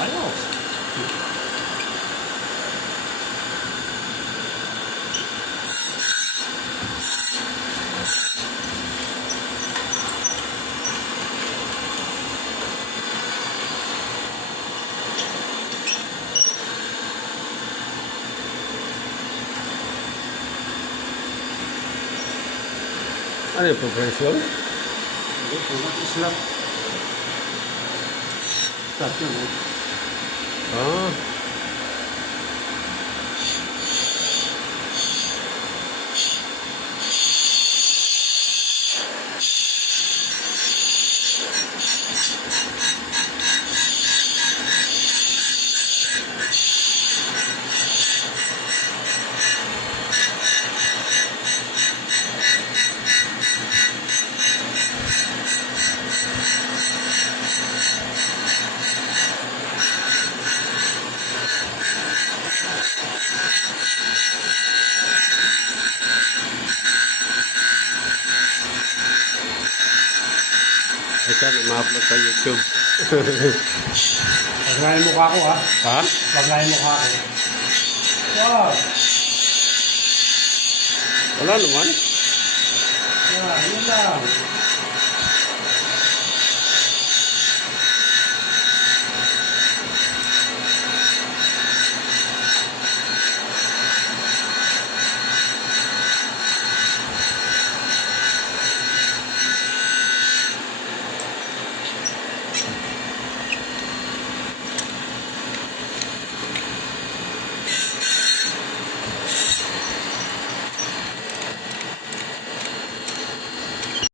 Ayos. Ano yung progression? Hindi, pumat islam. Start yun, eh. Ah. Ay, sana ma-upload sa YouTube. Paglayan mukha ko, ha? Ha? Paglayan mukha ko. Wow! Wala naman. Yeah, yun lang.